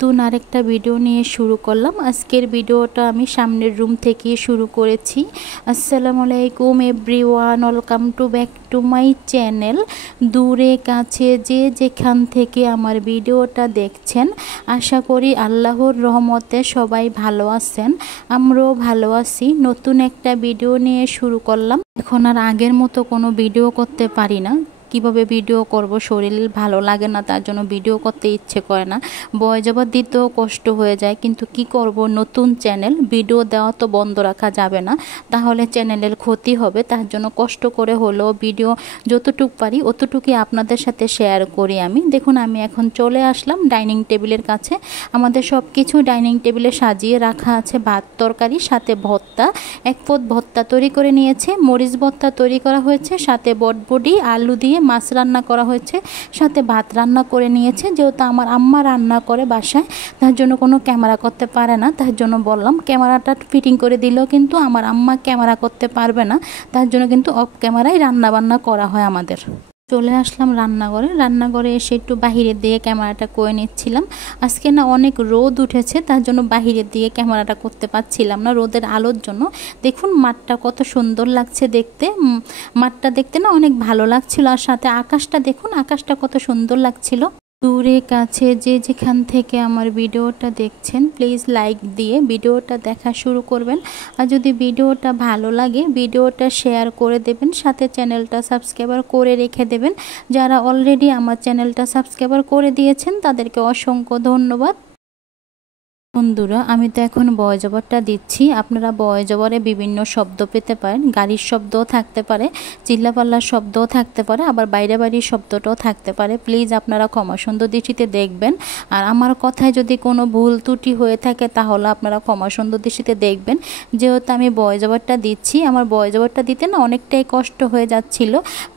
নতুন আরেকটা ভিডিও নিয়ে শুরু করলাম। আজকের ভিডিওটা আমি সামনের রুম থেকে শুরু করেছি। আসসালামু আলাইকুম everyone, welcome to back to my channel. দূরে কাছে যে যেখান থেকে আমার ভিডিওটা দেখছেন, আশা করি আল্লাহর রহমতে সবাই ভালো আছেন, আমরাও ভালো আছি। নতুন একটা ভিডিও নিয়ে শুরু করলাম। এখন আর আগের মতো কোনো ভিডিও করতে পারি না। কিভাবে ভিডিও করব, শরীর ভালো লাগে না, তার জন্য ভিডিও করতে ইচ্ছে করে না, ভয়েস ওভার দিতেও কষ্ট হয়ে যায়। কিন্তু কি করব, নতুন চ্যানেল, ভিডিও দেওয়া তো বন্ধ রাখা যাবে না, তাহলে চ্যানেলের ক্ষতি হবে। তার জন্য কষ্ট করে হলেও ভিডিও যতটুকু পারি অতটুকুই আপনাদের সাথে শেয়ার করি আমি। দেখুন, আমি এখন চলে আসলাম ডাইনিং টেবিলের কাছে। আমাদের সব কিছু ডাইনিং টেবিলে সাজিয়ে রাখা আছে, ভাত তরকারি সাথে ভর্তা। এক পদ ভর্তা তৈরি করে নিয়েছে, মরিচ ভর্তা তৈরি করা হয়েছে, সাথে বটবডি আলু দিয়ে মাছ রান্না করা হয়েছে, সাথে ভাত রান্না করে নিয়েছে। যেহেতু আমার আম্মা রান্না করে বাসায়, তার জন্য কোনো ক্যামেরা করতে পারে না, তার জন্য বললাম ক্যামেরাটা ফিটিং করে দিলেও কিন্তু আমার আম্মা ক্যামেরা করতে পারবে না, তার জন্য কিন্তু অফ ক্যামেরায় রান্না বান্না করা হয় আমাদের। চলে আসলাম রান্নাঘরে এসে একটু বাহিরের দিকে ক্যামেরাটা করে নিচ্ছিলাম। আজকে না অনেক রোদ উঠেছে, তার জন্য বাহিরের দিকে ক্যামেরাটা করতে পারছিলাম না রোদের আলোর জন্য। দেখুন মাঠটা কত সুন্দর লাগছে দেখতে, মাঠটা দেখতে না অনেক ভালো লাগছিল। আর সাথে আকাশটা দেখুন, আকাশটা কত সুন্দর লাগছিল। দূরে কাছে যে যেখান থেকে আমার ভিডিওটা দেখছেন, প্লিজ লাইক দিয়ে ভিডিওটা দেখা শুরু করবেন। আর যদি ভিডিওটা ভালো লাগে ভিডিওটা শেয়ার করে দেবেন, সাথে চ্যানেলটা সাবস্ক্রাইবার করে রেখে দেবেন। যারা অলরেডি আমার চ্যানেলটা সাবস্ক্রাইবার করে দিয়েছেন তাদেরকে অসংখ্য ধন্যবাদ। বন্ধুরা, আমি তো এখন ভয়েস ওভারটা দিচ্ছি, আপনারা ভয়েস ওভারে বিভিন্ন শব্দ পেতে পারেন। গাড়ির শব্দও থাকতে পারে, চিল্লাপাল্লার শব্দও থাকতে পারে, আবার বাইরে বাড়ির শব্দটাও থাকতে পারে। প্লিজ আপনারা ক্ষমা সুন্দর দৃষ্টিতে দেখবেন। আর আমার কথায় যদি কোনো ভুল ত্রুটি হয়ে থাকে তাহলে আপনারা ক্ষমা সুন্দর দৃষ্টিতে দেখবেন। যেহেতু আমি ভয়েস ওভারটা দিচ্ছি, আমার ভয়েস ওভারটা দিতে না অনেকটাই কষ্ট হয়ে যাচ্ছিল,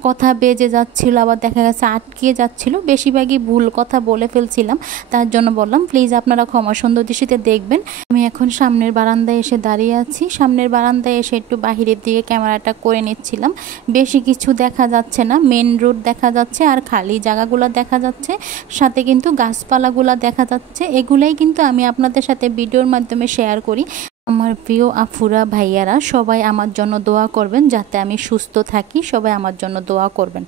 কথা বেজে যাচ্ছিল, আবার দেখা গেছে আটকিয়ে যাচ্ছিল, বেশিরভাগই ভুল কথা বলে ফেলছিলাম। তার জন্য বললাম প্লিজ আপনারা ক্ষমা সুন্দর দৃষ্টিতে দেখবেন। আমি এখন সামনের বারান্দায় এসে দাঁড়িয়ে আছি। সামনের বারান্দায় এসে একটু বাহিরের দিকে ক্যামেরাটা করে নিচ্ছিলাম। বেশি কিছু দেখা যাচ্ছে না, মেন রোড দেখা যাচ্ছে আর খালি জায়গাগুলো দেখা যাচ্ছে, সাথে কিন্তু গাছপালাগুলো দেখা যাচ্ছে। এগুলাই কিন্তু আমি আপনাদের সাথে ভিডিওর মাধ্যমে শেয়ার করি। আমার প্রিয় আফুরা ভাইয়ারা সবাই আমার জন্য দোয়া করবেন, যাতে আমি সুস্থ থাকি। সবাই আমার জন্য দোয়া করবেন।